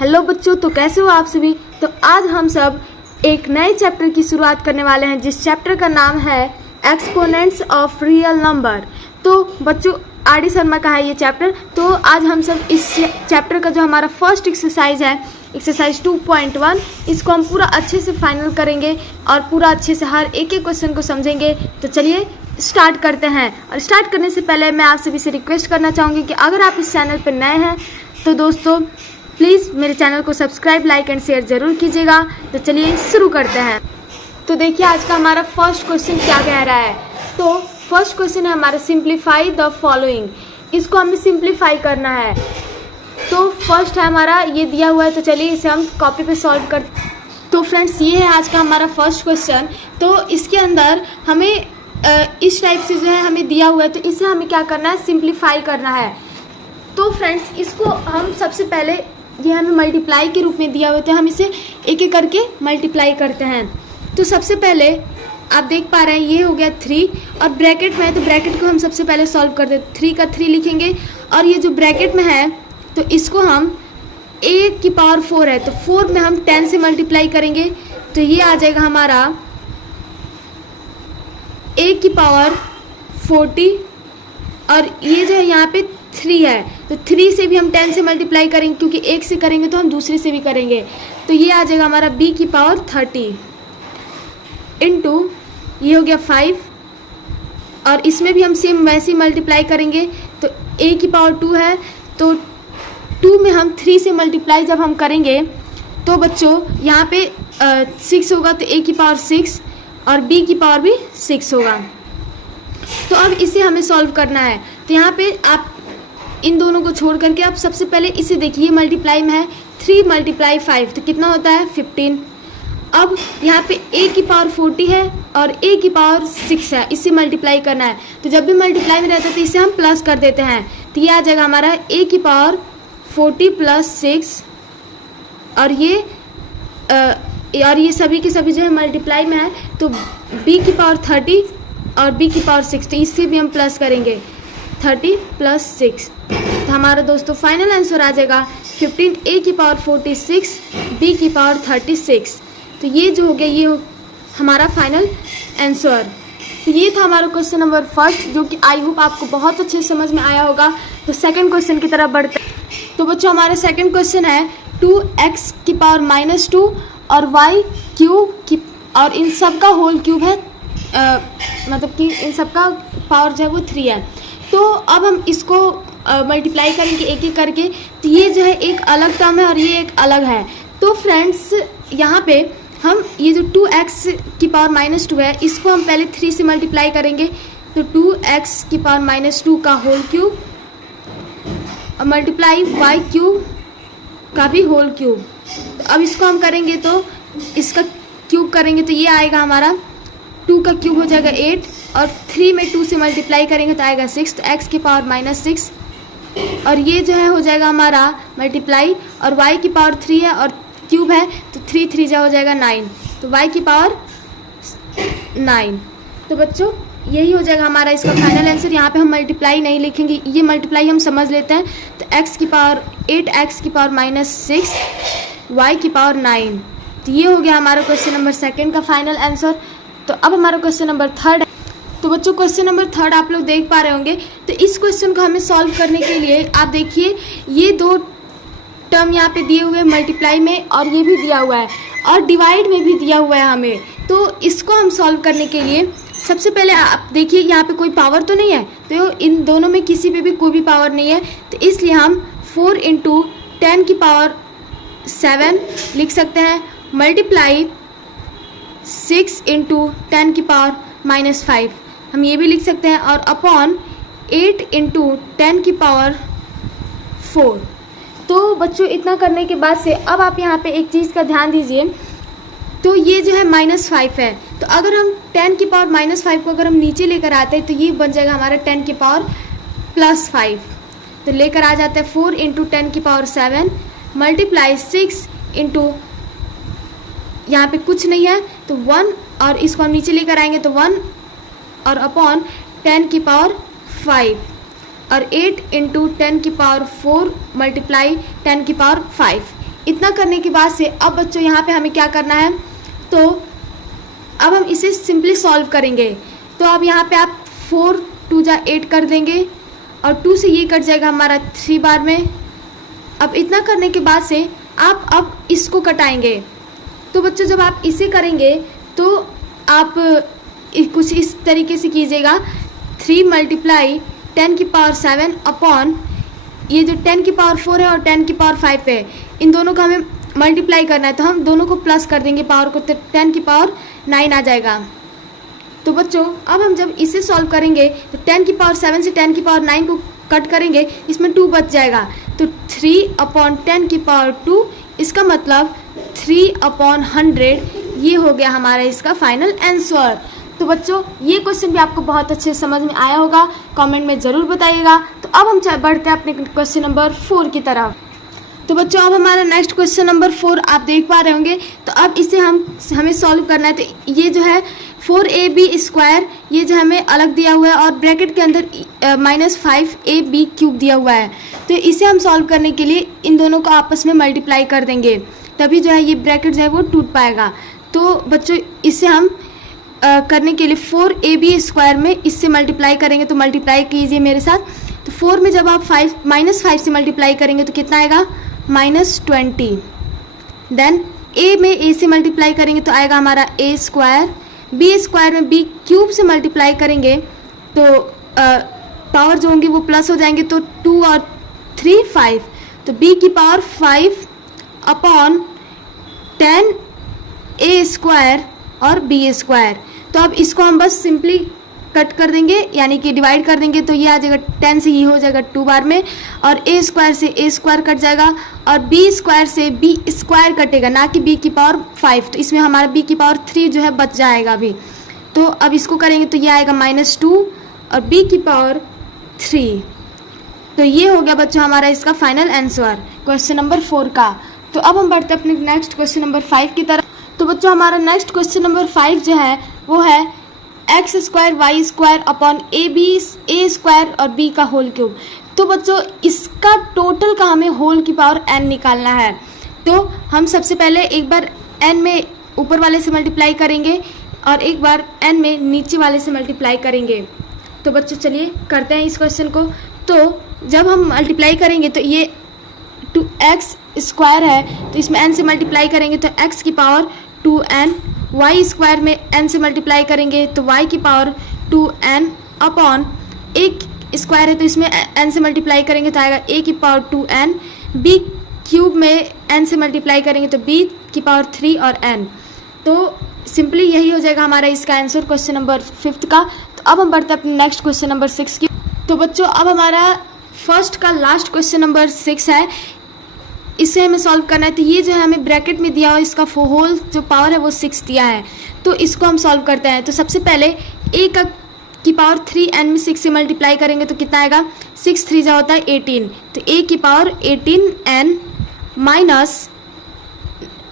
Hello बच्चों, तो कैसे हो आप सभी। तो आज हम सब एक नए चैप्टर की शुरुआत करने वाले हैं, जिस चैप्टर का नाम है एक्सपोनेंट्स ऑफ रियल नंबर। तो बच्चों, आर डी शर्मा का है ये चैप्टर। तो आज हम सब इस चैप्टर का जो हमारा फर्स्ट एक्सरसाइज है, एक्सरसाइज 2.1, इसको हम पूरा अच्छे से फाइनल करेंगे और पूरा अच्छे से हर एक एक क्वेश्चन को समझेंगे। तो चलिए स्टार्ट करते हैं। और स्टार्ट करने से पहले मैं आप सभी से रिक्वेस्ट करना चाहूँगी कि अगर आप इस चैनल पर नए हैं तो दोस्तों प्लीज़ मेरे चैनल को सब्सक्राइब, लाइक एंड शेयर ज़रूर कीजिएगा। तो चलिए शुरू करते हैं। तो देखिए आज का हमारा फर्स्ट क्वेश्चन क्या कह रहा है। तो फर्स्ट क्वेश्चन है हमारा सिंप्लीफाई द फॉलोइंग। इसको हमें सिंप्लीफाई करना है। तो फर्स्ट है हमारा ये दिया हुआ है, तो चलिए इसे हम कॉपी पे सॉल्व कर। तो फ्रेंड्स ये है आज का हमारा फर्स्ट क्वेश्चन। तो इसके अंदर हमें इस टाइप से जो है हमें दिया हुआ है, तो इसे हमें क्या करना है, सिंप्लीफाई करना है। तो फ्रेंड्स इसको हम सबसे पहले, ये हमें मल्टीप्लाई के रूप में दिया हुआ है, हम इसे एक एक करके मल्टीप्लाई करते हैं। तो सबसे पहले आप देख पा रहे हैं ये हो गया 3 और ब्रैकेट में है, तो ब्रैकेट को हम सबसे पहले सॉल्व कर देते। 3 का 3 लिखेंगे और ये जो ब्रैकेट में है तो इसको हम a की पावर 4 है, तो 4 में हम 10 से मल्टीप्लाई करेंगे, तो ये आ जाएगा हमारा a की पावर 40 और ये जो है यहाँ पे 3 है, तो 3 से भी हम 10 से मल्टीप्लाई करेंगे, क्योंकि एक से करेंगे तो हम दूसरे से भी करेंगे, तो ये आ जाएगा हमारा b की पावर 30 इंटू ये हो गया 5 और इसमें भी हम सेम वैसे ही मल्टीप्लाई करेंगे। तो a की पावर 2 है, तो 2 में हम 3 से मल्टीप्लाई जब हम करेंगे तो बच्चों यहाँ पे 6 होगा, तो a की पावर 6 और b की पावर भी 6 होगा। तो अब इसे हमें सॉल्व करना है। तो यहाँ पे आप इन दोनों को छोड़ करके आप सबसे पहले इसे देखिए, मल्टीप्लाई में है 3 × 5 तो कितना होता है 15। अब यहाँ पे a की पावर 40 है और a की पावर 6 है, इससे मल्टीप्लाई करना है। तो जब भी मल्टीप्लाई में रहता है तो इसे हम प्लस कर देते हैं, तो ये आ जाएगा हमारा a की पावर 40 + 6 और ये सभी के सभी जो है मल्टीप्लाई में है, तो b की पावर 30 और b की पावर 6, तो इससे भी हम प्लस करेंगे 30 + 6, तो हमारा दोस्तों फाइनल आंसर आ जाएगा 15 a की पावर 46 b की पावर 36। तो ये जो हो गया ये हमारा फाइनल आंसर। तो ये था हमारा क्वेश्चन नंबर फर्स्ट, जो कि आई होप आपको बहुत अच्छे समझ में आया होगा। तो सेकंड क्वेश्चन की तरफ बढ़ते हैं। तो बच्चों हमारा सेकंड क्वेश्चन है 2x की पावर -2 और y क्यूब की, और इन सब का होल क्यूब है, मतलब कि इन सब का पावर जो है वो 3 है। तो अब हम इसको मल्टीप्लाई करेंगे एक एक करके, तो ये जो है एक अलग टर्म है और ये एक अलग है। तो फ्रेंड्स यहाँ पे हम ये जो 2x की पावर -2 है, इसको हम पहले 3 से मल्टीप्लाई करेंगे, तो 2x की पावर -2 का होल क्यूब और मल्टीप्लाई y क्यूब का भी होल क्यूब। तो अब इसको हम करेंगे तो इसका क्यूब करेंगे, तो ये आएगा हमारा 2 का क्यूब हो जाएगा 8 और 3 में 2 से मल्टीप्लाई करेंगे तो आएगा 6, तो x की पावर -6 और ये जो है हो जाएगा हमारा मल्टीप्लाई, और y की पावर 3 है और क्यूब है, तो 3 3 जा हो जाएगा 9, तो y की पावर 9। तो बच्चों यही हो जाएगा हमारा इसका फाइनल आंसर। यहाँ पे हम मल्टीप्लाई नहीं लिखेंगे, ये मल्टीप्लाई हम समझ लेते हैं। तो x की पावर 8 x की पावर -6 y की पावर 9। तो ये हो गया हमारा क्वेश्चन नंबर सेकंड का फाइनल आंसर। तो अब हमारा क्वेश्चन नंबर थर्ड। तो बच्चों क्वेश्चन नंबर थर्ड आप लोग देख पा रहे होंगे। तो इस क्वेश्चन को हमें सॉल्व करने के लिए आप देखिए, ये 2 टर्म यहाँ पे दिए हुए हैं मल्टीप्लाई में, और ये भी दिया हुआ है और डिवाइड में भी दिया हुआ है हमें। तो इसको हम सॉल्व करने के लिए सबसे पहले आप देखिए यहाँ पे कोई पावर तो नहीं है, तो इन दोनों में किसी पे भी कोई भी पावर नहीं है, तो इसलिए हम 4 × 10 की पावर 7 लिख सकते हैं, मल्टीप्लाई 6 × 10 की पावर -5 हम ये भी लिख सकते हैं, और अपॉन 8 × 10 की पावर 4। तो बच्चों इतना करने के बाद से अब आप यहाँ पे एक चीज़ का ध्यान दीजिए, तो ये जो है -5 है, तो अगर हम 10 की पावर -5 को अगर हम नीचे लेकर आते हैं तो ये बन जाएगा हमारा 10 की पावर +5, तो लेकर आ जाता है 4 × 10 की पावर 7 मल्टीप्लाई 6 × यहाँ पे कुछ नहीं है तो 1, और इसको हम नीचे लेकर आएंगे तो 1 और अपॉन 10 की पावर 5 और 8 × 10 की पावर 4 मल्टीप्लाई 10 की पावर 5, इतना करने के बाद से अब बच्चों यहाँ पे हमें क्या करना है, तो अब हम इसे सिंपली सॉल्व करेंगे। तो अब यहाँ पे आप 4 2 जा 8 कर देंगे और 2 से ये कट जाएगा हमारा 3 बार में। अब इतना करने के बाद से आप अब इसको कटाएंगे। तो बच्चों जब आप इसे करेंगे तो आप कुछ इस तरीके से कीजिएगा, 3 × 10⁻7 अपॉन ये जो 10⁻4 है और 10⁻5 है, इन दोनों का हमें मल्टीप्लाई करना है। तो हम दोनों को प्लस कर देंगे पावर को, तो 10⁻9 आ जाएगा। तो बच्चों अब हम जब इसे सॉल्व करेंगे तो 10⁻7 से 10⁻9 को कट करेंगे, इसमें 2 बच जाएगा। तो 3/10⁻2, इसका मतलब 3/100, ये हो गया हमारा इसका फाइनल आंसर। तो बच्चों ये क्वेश्चन भी आपको बहुत अच्छे समझ में आया होगा, कमेंट में ज़रूर बताइएगा। तो अब हम बढ़ते हैं अपने क्वेश्चन नंबर 4 की तरफ। तो बच्चों अब हमारा नेक्स्ट क्वेश्चन नंबर 4 आप देख पा रहे होंगे। तो अब इसे हमें सॉल्व करना है। तो ये जो है 4ab², ये जो हमें अलग दिया हुआ है और ब्रैकेट के अंदर -5ab³ दिया हुआ है। तो इसे हम सॉल्व करने के लिए इन दोनों को आपस में मल्टीप्लाई कर देंगे, तभी जो है ये ब्रैकेट जो है वो टूट पाएगा। तो बच्चों इसे हम करने के लिए 4ab² में इससे मल्टीप्लाई करेंगे। तो मल्टीप्लाई कीजिए मेरे साथ। तो 4 में जब आप -5 से मल्टीप्लाई करेंगे तो कितना आएगा, -20। देन a में a से मल्टीप्लाई करेंगे तो आएगा हमारा a²। b² में b³ से मल्टीप्लाई करेंगे तो पावर जो होंगे वो प्लस हो जाएंगे, तो 2 और 3 5। तो b⁵ अपॉन 10a² और b²। तो अब इसको हम बस सिंपली कट कर देंगे, यानी कि डिवाइड कर देंगे। तो ये आ जाएगा 10 से ये हो जाएगा 2 बार में, और a² से a² कट जाएगा और b² से b² कटेगा, ना कि b⁵। तो इसमें हमारा b⁵ जो है बच जाएगा अभी। तो अब इसको करेंगे तो ये आएगा -2 और b⁵। तो ये हो गया बच्चों हमारा इसका फाइनल आंसर क्वेश्चन नंबर 4 का। तो अब हम बढ़ते हैं अपने नेक्स्ट क्वेश्चन नंबर 5 की तरफ। तो बच्चों हमारा नेक्स्ट क्वेश्चन नंबर 5 जो है वो है x² y² अपॉन a² और b का होल क्यूब। तो बच्चों इसका टोटल का हमें होल की पावर n निकालना है। तो हम सबसे पहले एक बार n में ऊपर वाले से मल्टीप्लाई करेंगे और एक बार n में नीचे वाले से मल्टीप्लाई करेंगे। तो बच्चों चलिए करते हैं इस क्वेश्चन को। तो जब हम मल्टीप्लाई करेंगे तो ये 2x² है, तो इसमें n से मल्टीप्लाई करेंगे तो x की पावर 2n, y² में n से मल्टीप्लाई करेंगे तो y की पावर 2n अपॉन a² है, तो इसमें n से मल्टीप्लाई करेंगे तो आएगा a की पावर 2n, b³ में n से मल्टीप्लाई करेंगे तो b की पावर 3 और n। तो सिंपली यही हो जाएगा हमारा इसका आंसर क्वेश्चन नंबर 5 का। तो अब हम बढ़ते हैं अपने नेक्स्ट क्वेश्चन नंबर 6 की। तो बच्चों अब हमारा फर्स्ट का लास्ट क्वेश्चन नंबर 6 है, इसे हमें सॉल्व करना है। तो ये जो है हमें ब्रैकेट में दिया हुआ इसका होल जो पावर है वो 6 दिया है। तो इसको हम सॉल्व करते हैं। तो सबसे पहले a की पावर 3n में 6 से मल्टीप्लाई करेंगे तो कितना आएगा, 6 3 जा होता है 18। तो a की पावर 18n माइनस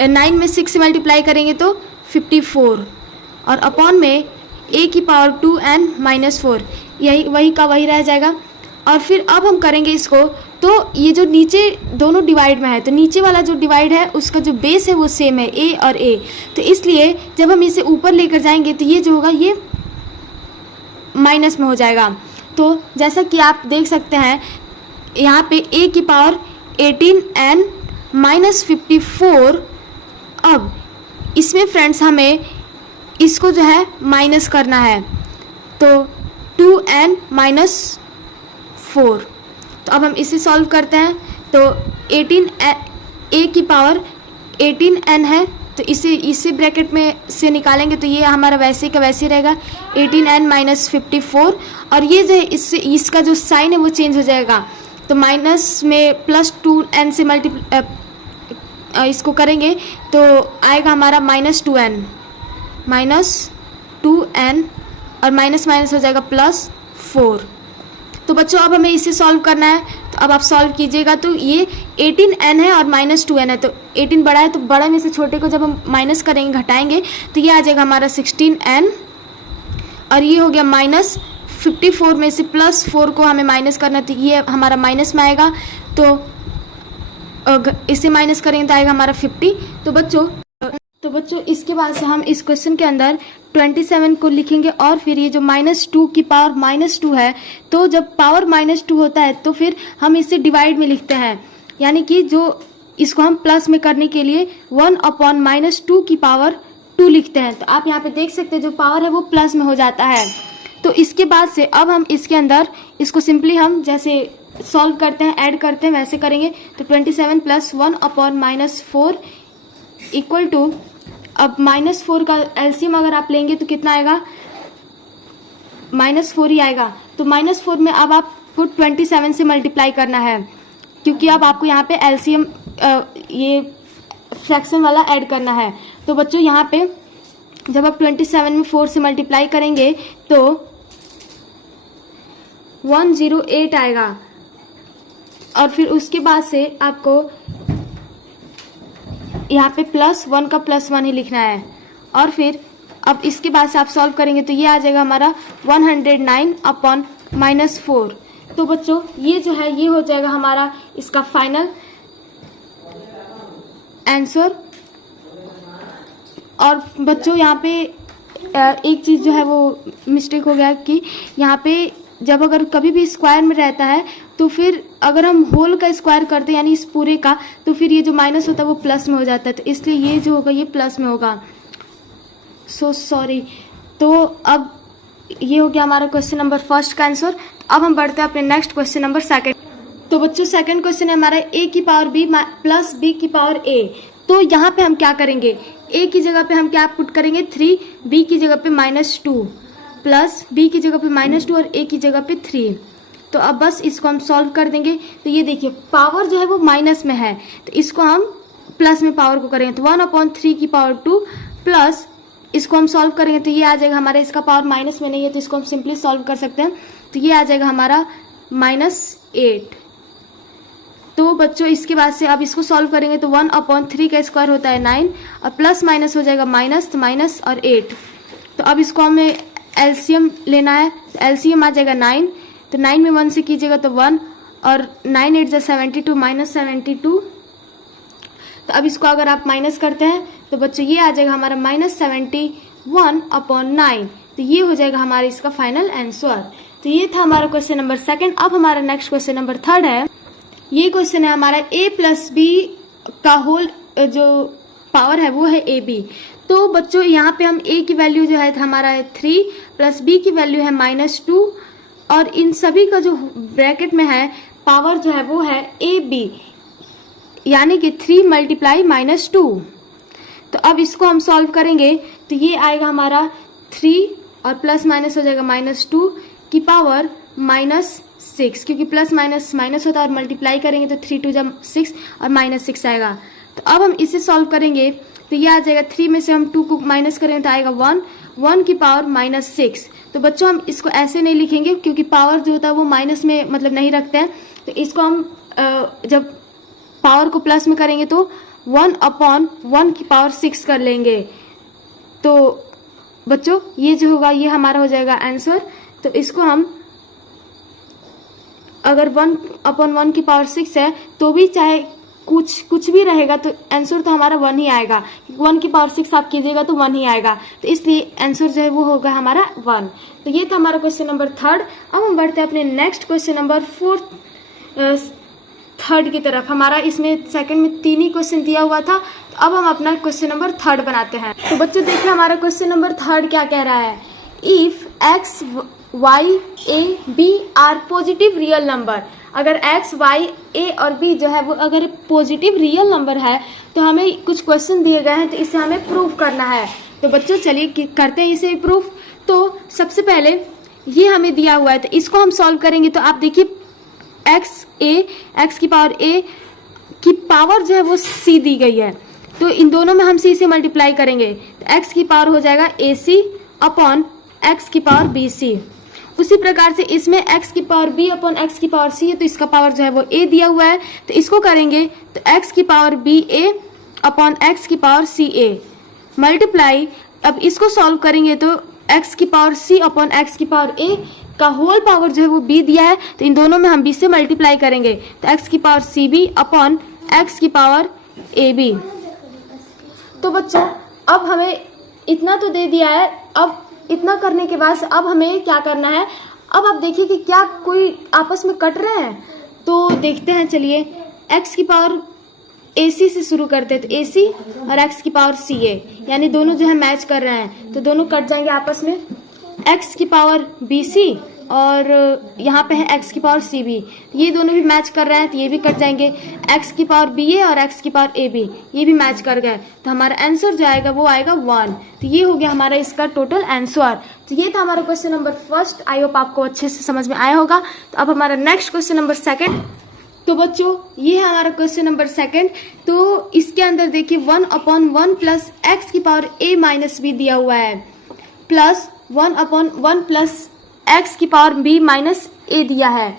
9 में 6 से मल्टीप्लाई करेंगे तो 54 और अपॉन में a की पावर 2n माइनस 4, यही वही का वही रह जाएगा। और फिर अब हम करेंगे इसको, तो ये जो नीचे दोनों डिवाइड में है तो नीचे वाला जो डिवाइड है उसका जो बेस है वो सेम है a और a। तो इसलिए जब हम इसे ऊपर लेकर जाएंगे तो ये जो होगा ये माइनस में हो जाएगा। तो जैसा कि आप देख सकते हैं यहाँ पे a की पावर 18n माइनस 54। अब इसमें फ्रेंड्स हमें इसको जो है माइनस करना है, तो 2n माइनस 4। तो अब हम इसे सॉल्व करते हैं। तो 18 a की पावर 18n है, तो इसे ब्रैकेट में से निकालेंगे तो ये हमारा वैसे का वैसे रहेगा 18n माइनस 54। और ये जो है इसका जो साइन है वो चेंज हो जाएगा, तो माइनस में प्लस 2n से इसको करेंगे तो आएगा हमारा -2n और माइनस माइनस हो जाएगा +4। तो बच्चों अब हमें इसे सॉल्व करना है। तो अब आप सॉल्व कीजिएगा। तो ये 18n है और -2n है, तो 18 बड़ा है तो बड़ा में से छोटे को जब हम माइनस करेंगे घटाएंगे तो ये आ जाएगा हमारा 16n और ये हो गया -54 में से +4 को हमें माइनस करना, तो ये हमारा माइनस में आएगा। तो इसे माइनस करेंगे तो आएगा हमारा 50। तो बच्चों इसके बाद से हम इस क्वेश्चन के अंदर 27 को लिखेंगे और फिर ये जो -2 की पावर -2 है, तो जब पावर -2 होता है तो फिर हम इसे डिवाइड में लिखते हैं, यानी कि जो इसको हम प्लस में करने के लिए 1/-2 की पावर 2 लिखते हैं। तो आप यहाँ पे देख सकते हैं जो पावर है वो प्लस में हो जाता है। तो इसके बाद से अब हम इसके अंदर इसको सिंपली हम जैसे सॉल्व करते हैं, ऐड करते हैं, वैसे करेंगे। तो 27 + 1/-4 इक्वल टू, अब -4 का एलसीएम अगर आप लेंगे तो कितना आएगा, -4 ही आएगा। तो -4 में अब आपको 27 से मल्टीप्लाई करना है, क्योंकि अब आपको यहाँ पे एलसीएम ये फ्रैक्शन वाला ऐड करना है। तो बच्चों यहाँ पे जब आप 27 में 4 से मल्टीप्लाई करेंगे तो 108 आएगा, और फिर उसके बाद से आपको यहाँ पे +1 का +1 ही लिखना है। और फिर अब इसके बाद से आप सॉल्व करेंगे तो ये आ जाएगा हमारा 109/-4। तो बच्चों ये जो है ये हो जाएगा हमारा इसका फाइनल आंसर। और बच्चों यहाँ पे एक चीज़ जो है वो मिस्टेक हो गया कि यहाँ पे जब अगर कभी भी स्क्वायर में रहता है तो फिर अगर हम होल का स्क्वायर करते हैं यानी इस पूरे का, तो फिर ये जो माइनस होता है वो प्लस में हो जाता है। तो इसलिए ये जो होगा ये प्लस में होगा, सो सॉरी। तो अब ये हो गया हमारा क्वेश्चन नंबर फर्स्ट का आंसर। अब हम बढ़ते हैं अपने नेक्स्ट क्वेश्चन नंबर सेकंड। तो बच्चों सेकंड क्वेश्चन है हमारा a की पावर b प्लस b की पावर a। तो यहाँ पे हम क्या करेंगे, a की जगह पे हम क्या पुट करेंगे 3, b की जगह पे -2, प्लस b की जगह पे -2 और a की जगह पे 3। तो अब बस इसको हम सॉल्व कर देंगे। तो ये देखिए पावर जो है वो माइनस में है, तो इसको हम प्लस में पावर को करेंगे तो 1/3 की पावर 2 प्लस इसको हम सॉल्व करेंगे तो ये आ जाएगा हमारा, इसका पावर माइनस में नहीं है तो इसको हम सिंपली सॉल्व कर सकते हैं। तो ये आ जाएगा हमारा -8। तो बच्चों इसके बाद से अब इसको सॉल्व करेंगे तो 1/3 का स्क्वायर होता है 9 और प्लस माइनस हो जाएगा माइनस, तो माइनस और 8। तो अब इसको हमें एलसीएम लेना है, तो एलसीएम आ जाएगा 9। तो 9 में 1 से कीजिएगा तो 1 और 9 8 जा 72 -72। तो अब इसको अगर आप माइनस करते हैं तो बच्चों ये आ जाएगा हमारा -71/9। तो ये हो जाएगा हमारा इसका फाइनल आंसर। तो ये था हमारा क्वेश्चन नंबर सेकंड। अब हमारा नेक्स्ट क्वेश्चन नंबर थर्ड है। ये क्वेश्चन है हमारा a + b का होल जो पावर है वो है ab। तो बच्चों यहाँ पे हम a की वैल्यू जो है हमारा है 3 प्लस b की वैल्यू है -2 और इन सभी का जो ब्रैकेट में है पावर जो है वो है ab, यानी कि 3 × -2। तो अब इसको हम सॉल्व करेंगे तो ये आएगा हमारा 3 और प्लस माइनस हो जाएगा -2 की पावर -6, क्योंकि प्लस माइनस माइनस होता है और मल्टीप्लाई करेंगे तो 3 2 जा 6 और -6 आएगा। तो अब हम इसे सॉल्व करेंगे तो ये आ जाएगा 3 में से हम 2 को माइनस करेंगे तो आएगा 1 की पावर -6। तो बच्चों हम इसको ऐसे नहीं लिखेंगे क्योंकि पावर जो होता है वो माइनस में मतलब नहीं रखते हैं। तो इसको हम जब पावर को प्लस में करेंगे तो 1/1 की पावर 6 कर लेंगे। तो बच्चों ये जो होगा ये हमारा हो जाएगा आंसर। तो इसको हम अगर 1/1 की पावर 6 है तो भी चाहे कुछ भी रहेगा तो आंसर तो हमारा 1 ही आएगा। 1 की पावर 6 आप कीजिएगा तो 1 ही आएगा, तो इसलिए आंसर जो है वो होगा हमारा 1। तो ये था हमारा क्वेश्चन नंबर थर्ड। अब हम बढ़ते हैं अपने नेक्स्ट क्वेश्चन नंबर थर्ड की तरफ। हमारा इसमें सेकंड में 3 ही क्वेश्चन दिया हुआ था, तो अब हम अपना क्वेश्चन नंबर थर्ड बनाते हैं। तो बच्चों देखिए हमारा क्वेश्चन नंबर थर्ड क्या कह रहा है। If x y a b are positive real number, अगर x y a और b जो है वो अगर पॉजिटिव रियल नंबर है तो हमें कुछ क्वेश्चन दिए गए हैं तो इसे हमें प्रूव करना है। तो बच्चों चलिए करते हैं इसे प्रूफ। तो सबसे पहले ये हमें दिया हुआ है तो इसको हम सॉल्व करेंगे। तो आप देखिए x की पावर a की पावर जो है वो c दी गई है, तो इन दोनों में हम c से मल्टीप्लाई करेंगे तो x की पावर हो जाएगा ac अपॉन x की पावर bc। उसी प्रकार से इसमें x की पावर b अपॉन x की पावर c है, तो इसका पावर जो है वो a दिया हुआ है, तो इसको करेंगे तो x की पावर ba अपॉन x की पावर ca मल्टीप्लाई। अब इसको सॉल्व करेंगे तो x की पावर c अपॉन x की पावर a का होल पावर जो है वो b दिया है, तो इन दोनों में हम b से मल्टीप्लाई करेंगे तो x की पावर cb अपॉन एक्स की पावर ए बी। तो बच्चों अब हमें इतना तो दे दिया है, अब इतना करने के बाद अब हमें क्या करना है, अब आप देखिए कि क्या कोई आपस में कट रहे हैं, तो देखते हैं। चलिए एक्स की पावर ए सी से शुरू करते हैं, तो ए सी और एक्स की पावर सी ए, यानी दोनों जो है मैच कर रहे हैं, तो दोनों कट जाएंगे आपस में। एक्स की पावर बी सी और यहाँ पे है एक्स की पावर सी बी, ये दोनों भी मैच कर रहे हैं, तो ये भी कट जाएंगे। एक्स की पावर बी ए और एक्स की पावर ए बी, ये भी मैच कर गए, तो हमारा आंसर जो आएगा वो आएगा 1। तो ये हो गया हमारा इसका टोटल आंसर। तो ये था हमारा question number first. I hope आपको अच्छे से समझ में आया होगा। तो अब हमारा नेक्स्ट क्वेश्चन नंबर सेकंड। तो बच्चों ये है हमारा क्वेश्चन नंबर सेकंड। तो इसके अंदर देखिए 1/1 प्लस एक्स की पावर ए माइनस बी दिया हुआ है, प्लस 1/1 प्लस एक्स की पावर बी माइनस ए दिया है।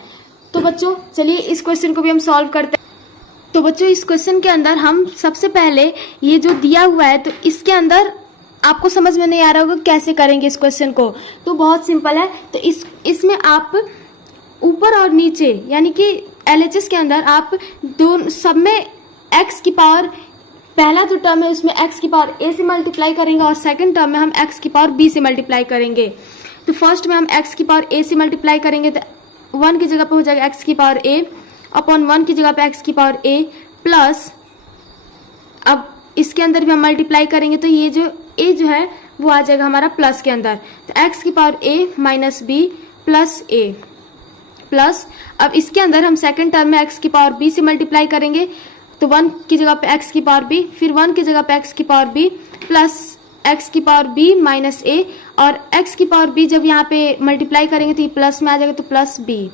तो बच्चों चलिए इस क्वेश्चन को भी हम सॉल्व करते हैं। तो बच्चों इस क्वेश्चन के अंदर हम सबसे पहले ये जो दिया हुआ है, तो इसके अंदर आपको समझ में नहीं आ रहा होगा कैसे करेंगे इस क्वेश्चन को। तो बहुत सिंपल है। तो इसमें आप ऊपर और नीचे यानी कि LHS के अंदर आप दोनों सब में x की पावर, पहला जो टर्म है उसमें x की पावर a से मल्टीप्लाई करेंगे और सेकंड टर्म में हम x की पावर b से मल्टीप्लाई करेंगे। तो फर्स्ट में हम x की पावर a से मल्टीप्लाई करेंगे, तो 1 की जगह पे हो जाएगा x की पावर a अपॉन 1 की जगह पे x की पावर a प्लस, अब इसके अंदर भी हम मल्टीप्लाई करेंगे, तो ये जो a जो है वो आ जाएगा हमारा प्लस के अंदर, तो x की power a minus b plus a plus, अब इसके अंदर हम सेकंड टर्म में x की पावर b से मल्टीप्लाई करेंगे, तो 1 की जगह पे x की पावर b, फिर 1 की जगह पे x की पावर b प्लस x की पावर b माइनस a, और x की पावर b जब यहाँ पे मल्टीप्लाई करेंगे तो ये प्लस में आ जाएगा, तो प्लस b।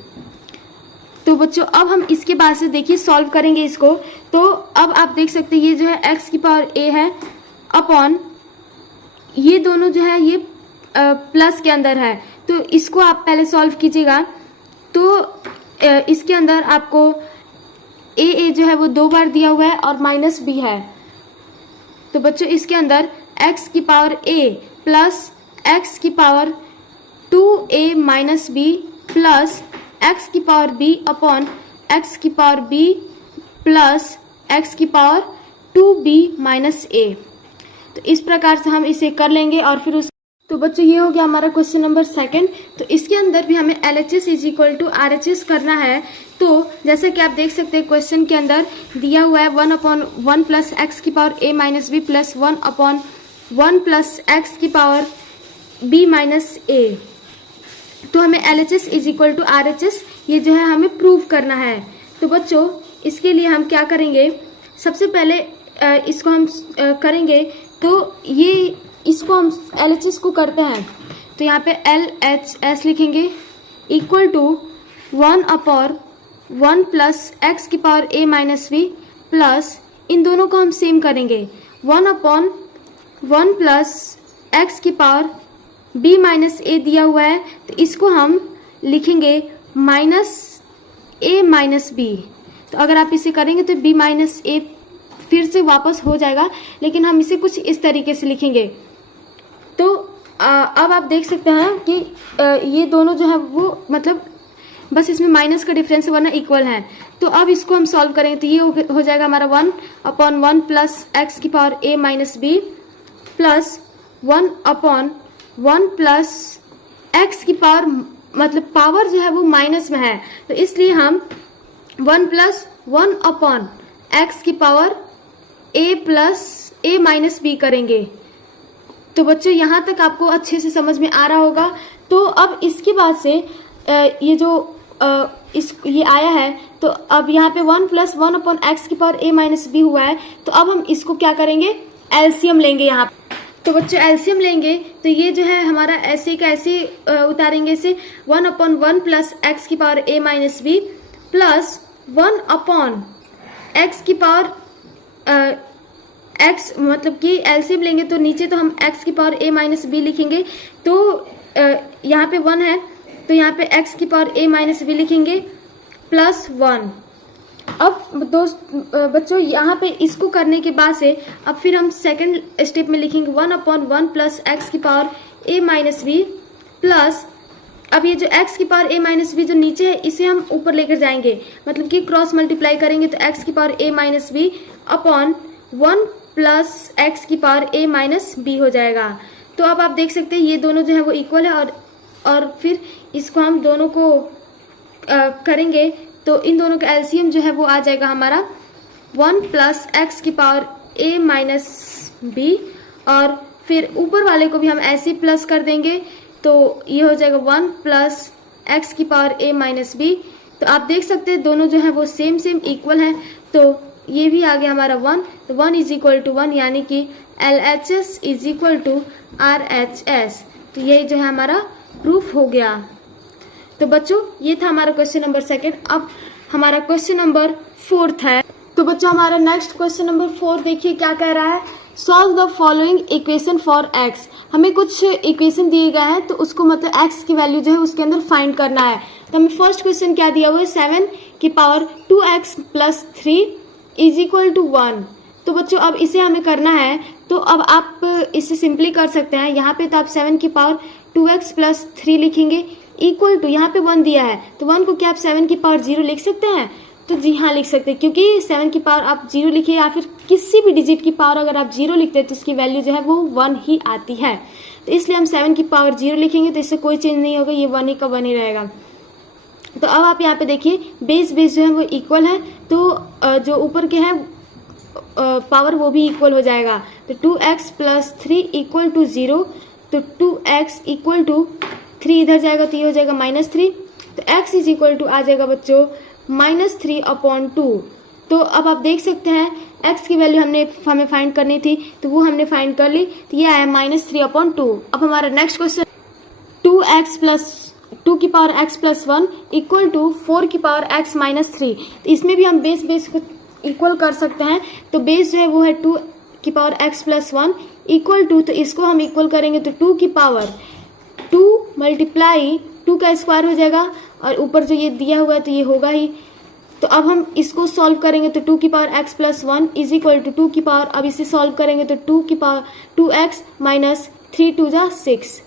तो बच्चों अब हम इसके बाद से देखिए सॉल्व करेंगे इसको। तो अब आप देख सकते हैं ये जो है x की पावर a है अपॉन ये दोनों जो है ये प्लस के अंदर है, तो इसको आप पहले सॉल्व कीजिएगा। तो इसके अंदर आपको a जो है वो 2 बार दिया हुआ है और माइनस b है, तो बच्चों इसके अंदर x की पावर a प्लस x की power 2a minus b plus x की पावर b अपॉन x की पावर b प्लस x की पावर 2b माइनस a। तो इस प्रकार से हम इसे कर लेंगे और फिर उस, तो बच्चों ये हो गया हमारा क्वेश्चन नंबर सेकंड। तो इसके अंदर भी हमें LHS is equal to RHS करना है। तो जैसे कि आप देख सकते हैं क्वेश्चन के अंदर दिया हुआ है 1/1 प्लस एक्स की power a minus B plus 1/1 plus X की पावर b माइनस a। तो हमें LHS is equal to RHS ये जो है हमें प्रूव करना है। तो बच्चों इसके लिए हम क्या करेंगे, सबसे पहले इसको हम करेंगे, तो ये इसको हम LHS को करते हैं, तो यहाँ पे LHS लिखेंगे इक्वल टू 1/1 प्लस एक्स की power a minus B plus, इन दोनों को हम सेम करेंगे 1/1 प्लस एक्स की पावर b माइनस a दिया हुआ है, तो इसको हम लिखेंगे माइनस a माइनस b। तो अगर आप इसे करेंगे तो b माइनस a फिर से वापस हो जाएगा, लेकिन हम इसे कुछ इस तरीके से लिखेंगे। तो अब आप देख सकते हैं कि ये दोनों जो है वो मतलब बस इसमें माइनस का डिफरेंस वरना इक्वल है। तो अब इसको हम सॉल्व करेंगे, तो ये हो जाएगा हमारा 1/1 प्लस एक्स की power a minus B plus 1/1 plus X की पावर, मतलब पावर जो है वो माइनस में है, तो इसलिए हम 1 प्लस 1/, एक्स की power a plus a minus B करेंगे। तो बच्चों यहाँ तक आपको अच्छे से समझ में आ रहा होगा। तो अब इसके बाद से ये जो ये आया है, तो अब यहाँ पे 1 प्लस 1/x की पावर a माइनस बी हुआ है, तो अब हम इसको क्या करेंगे, एलसीएम लेंगे यहाँ पे। तो बच्चों एलसीएम लेंगे तो ये जो है हमारा ऐसे का ऐसे उतारेंगे इसे, 1/1 प्लस एक्स की power a minus B plus 1/x की पावर x, मतलब कि एलसीएम लेंगे तो नीचे तो हम x की पावर a माइनस बी लिखेंगे, तो यहाँ पे 1 है तो यहाँ पे x की पावर a माइनस बी लिखेंगे प्लस 1। अब बच्चों यहाँ पे इसको करने के बाद से अब फिर हम सेकंड स्टेप में लिखेंगे 1/1 प्लस एक्स की power a minus B plus अब ये जो x की पावर a माइनस बी जो नीचे है इसे हम ऊपर लेकर जाएंगे, मतलब कि क्रॉस मल्टीप्लाई करेंगे तो x की power a minus B upon 1 plus X की पावर a माइनस बी हो जाएगा। तो अब आप देख सकते हैं ये दोनों जो है वो इक्वल है और फिर इसको हम दोनों को करेंगे तो इन दोनों का एलसीएम जो है वो आ जाएगा हमारा 1 प्लस एक्स की पावर a माइनस बी, और फिर ऊपर वाले को भी हम ऐसे प्लस कर देंगे तो ये हो जाएगा 1 प्लस एक्स की पावर a माइनस बी। तो आप देख सकते हैं दोनों जो है वो सेम इक्वल हैं, तो ये भी आ गया हमारा 1, तो 1 इज इक्वल टू 1, यानी कि LHS is equal to RHS। तो यही जो है हमारा प्रूफ हो गया। तो बच्चों ये था हमारा क्वेश्चन नंबर 2। अब हमारा क्वेश्चन नंबर 4 है। तो बच्चों हमारा नेक्स्ट क्वेश्चन नंबर 4 देखिए क्या कह रहा है। Solve the following equation for x। हमें कुछ इक्वेशन दिए गए हैं तो उसको मतलब x की वैल्यू जो है उसके अंदर फाइंड करना है। तो हमें फर्स्ट क्वेश्चन क्या दिया हुआ है, 7 की power 2x plus 3 is equal to 1। तो बच्चों अब इसे हमें करना है, तो अब आप इसे सिंपली कर सकते हैं। यहाँ पे तो आप 7 की पावर 2x प्लस 3 लिखेंगे इक्वल टू, यहाँ पे 1 दिया है तो 1 को क्या आप 7 की पावर 0 लिख सकते हैं? तो जी हाँ लिख सकते हैं, क्योंकि 7 की पावर आप 0 लिखिए या फिर किसी भी डिजिट की पावर अगर आप 0 लिखते हैं तो इसकी वैल्यू जो है वो 1 ही आती है। तो इसलिए हम 7 की पावर 0 लिखेंगे तो इससे कोई चेंज नहीं होगा, ये 1 ही का 1 ही रहेगा। तो अब आप यहाँ पे देखिए बेस जो है वो इक्वल है, तो जो ऊपर के हैं पावर वो भी इक्वल हो जाएगा। तो 2x प्लस 3 इक्वल टू 0, तो 2x इक्वल टू 3 इधर जाएगा तो ये हो जाएगा -3। तो x इज इक्वल टू आ जाएगा बच्चों -3 अपॉन 2। तो अब आप देख सकते हैं x की वैल्यू हमें फाइंड करनी थी तो वो हमने फाइंड कर ली, तो ये आया -3 अपॉन 2। अब हमारा नेक्स्ट क्वेश्चन 2x प्लस 2 की power x plus 1 equal to 4 की पावर x माइनस 3। तो इसमें भी हम बेस को इक्वल कर सकते हैं। तो बेस जो है वो है 2 की power x plus 1 equal to, तो इसको हम इक्वल करेंगे तो 2 की पावर 2 मल्टीप्लाई 2 का स्क्वायर हो जाएगा और ऊपर जो ये दिया हुआ है तो ये होगा ही। तो अब हम इसको सॉल्व करेंगे तो 2 की power x plus 1 is equal to 2 की पावर, अब इसे सॉल्व करेंगे तो 2 की पावर 2x माइनस 3 2 जा 6।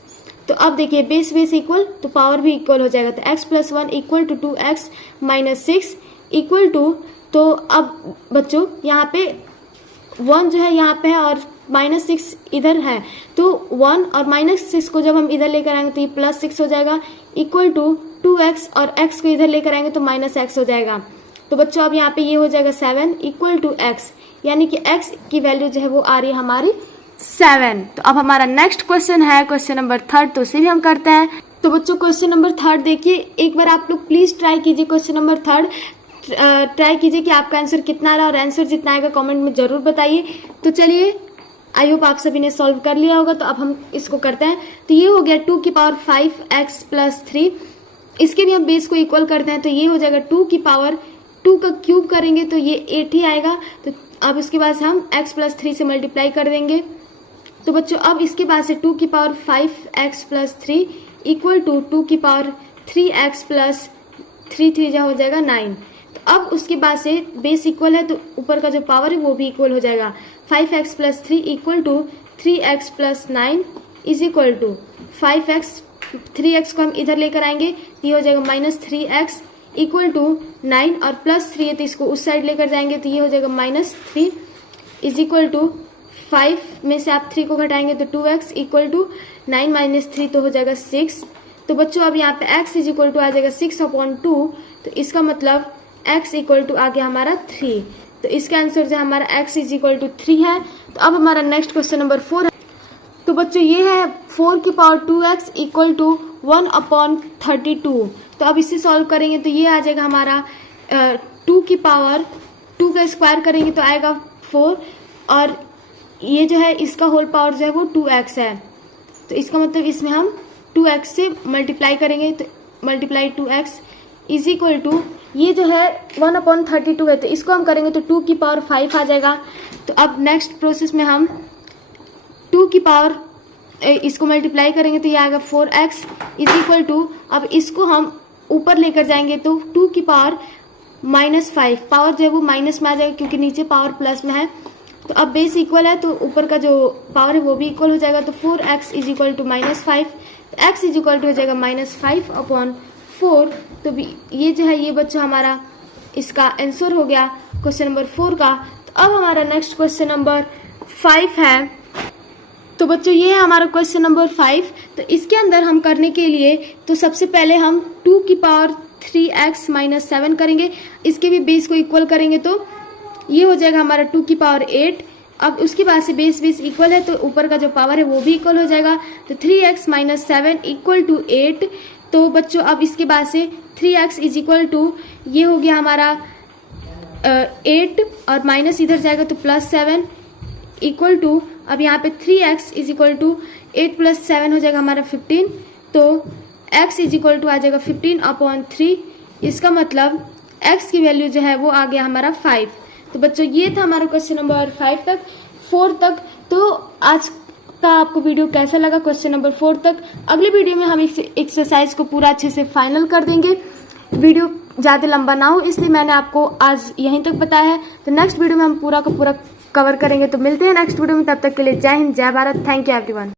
तो अब देखिए बेस इक्वल तो पावर भी इक्वल हो जाएगा, तो x plus 1 equal to 2x minus 6 equal to, तो अब बच्चों यहाँ पे 1 जो है यहाँ पे है और -6 इधर है, तो 1 और -6 को जब हम इधर लेकर आएंगे तो ये +6 हो जाएगा इक्वल टू 2x, और x को इधर लेकर आएंगे तो -x हो जाएगा। तो बच्चों अब यहाँ पे ये हो जाएगा 7 इक्वल टू x, यानी कि x की वैल्यू जो है वो आ रही है हमारी 7। तो अब हमारा नेक्स्ट क्वेश्चन है क्वेश्चन नंबर 3, तो उसे भी हम करते हैं। तो बच्चों क्वेश्चन नंबर 3 देखिए, एक बार आप लोग प्लीज ट्राई कीजिए क्वेश्चन नंबर 3, ट्राई कीजिए कि आपका आंसर कितना आ रहा है, और आंसर जितना आएगा कमेंट में जरूर बताइए। तो चलिए आई होप आप सभी ने सॉल्व कर लिया होगा। तो अब हम इसको करते हैं। तो ये हो गया 2 की पावर 5x प्लस 3, इसके भी हम बेस को इक्वल करते हैं तो ये हो जाएगा 2 की पावर 2 का क्यूब करेंगे तो ये 8 ही आएगा। तो अब उसके बाद हम x प्लस 3 से मल्टीप्लाई कर देंगे। तो बच्चों अब इसके बाद से 2 की power 5x plus 3 equal to 2 की पावर 3x प्लस 3 3 जा हो जाएगा 9। तो अब उसके बाद से बेस इक्वल है तो ऊपर का जो पावर है वो भी इक्वल हो जाएगा। 5x plus 3 equal to 3x plus 9 is equal to 5x, 3x को हम इधर लेकर आएंगे ये हो जाएगा -3x इक्वल टू 9, और प्लस 3 है तो इसको उस साइड लेकर जाएंगे तो ये हो जाएगा -3 इज इक्वल टू 5 में से आप 3 को घटाएंगे तो 2x इक्वल टू 9 माइनस 3 तो हो जाएगा 6। तो बच्चों अब यहाँ पे x इज इक्वल टू आ जाएगा 6 अपॉन 2, तो इसका मतलब x इक्वल टू आ गया हमारा 3। तो इसका आंसर जो हमारा x इज इक्वल टू 3 है। तो अब हमारा नेक्स्ट क्वेश्चन नंबर 4 है। तो बच्चों ये है 4 की power 2x equal to 1 upon 32। तो अब इसे सॉल्व करेंगे तो ये आ जाएगा हमारा 2 की पावर 2 का स्क्वायर करेंगे तो आएगा 4, और ये जो है इसका होल पावर जो है वो 2x है। तो इसका मतलब इसमें हम 2x से मल्टीप्लाई करेंगे तो multiply 2x is equal to ये जो है 1 अपॉन 32 है, तो इसको हम करेंगे तो 2 की पावर 5 आ जाएगा। तो अब नेक्स्ट प्रोसेस में हम 2 की पावर इसको मल्टीप्लाई करेंगे तो ये आएगा 4x इज इक्वल टू, अब इसको हम ऊपर लेकर जाएंगे तो 2 की पावर -5, पावर जो है वो माइनस में आ जाएगा क्योंकि नीचे पावर प्लस में है। तो अब बेस इक्वल है तो ऊपर का जो पावर है वो भी इक्वल हो जाएगा। तो 4x इज इक्वल टू -5, तो x इज इक्वल टू हो जाएगा -5/4। तो ये जो है ये बच्चों हमारा इसका आंसर हो गया क्वेश्चन नंबर 4 का। तो अब हमारा नेक्स्ट क्वेश्चन नंबर 5 है। तो बच्चों ये है हमारा क्वेश्चन नंबर 5। तो इसके अंदर हम करने के लिए तो सबसे पहले हम 2 की पावर 3x - 7 करेंगे, इसके भी बेस को इक्वल करेंगे तो ये हो जाएगा हमारा 2 की पावर 8। अब उसके बाद से बेस इक्वल है तो ऊपर का जो पावर है वो भी इक्वल हो जाएगा। तो 3x - 7 इक्वल टू 8। तो बच्चों अब इसके बाद से 3x इज इक्वल टू ये हो गया हमारा 8 और माइनस इधर जाएगा तो +7 इक्वल टू अब यहाँ पे 3x इज इक्वल टू 8 + 7 हो जाएगा हमारा 15। तो x इज इक्वल टू आ जाएगा 15/3। इसका मतलब x की वैल्यू जो है वो आ गया हमारा 5। तो बच्चों ये था हमारा क्वेश्चन नंबर 4 तक। तो आज का आपको वीडियो कैसा लगा क्वेश्चन नंबर 4 तक? अगली वीडियो में हम इस एक्सरसाइज को पूरा अच्छे से फाइनल कर देंगे। वीडियो ज़्यादा लंबा ना हो इसलिए मैंने आपको आज यहीं तक बताया है। तो नेक्स्ट वीडियो में हम पूरा का पूरा कवर करेंगे। तो मिलते हैं नेक्स्ट वीडियो में, तब तक के लिए जय हिंद, जय भारत। Thank you everyone.